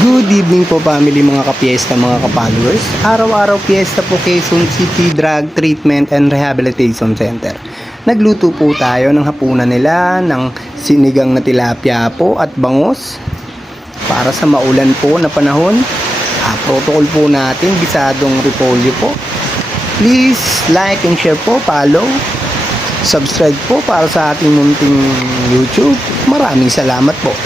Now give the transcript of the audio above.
Good evening po family mga ka-fiesta, mga ka-followers. Araw-araw fiesta po Quezon City Drug Treatment and Rehabilitation Center. Nagluto po tayo ng hapunan nila ng sinigang na tilapia po at bangus para sa maulan po na panahon. Protocol po natin, bisadong repolyo po. Please like and share po, follow, subscribe po para sa ating munting YouTube. Maraming salamat po.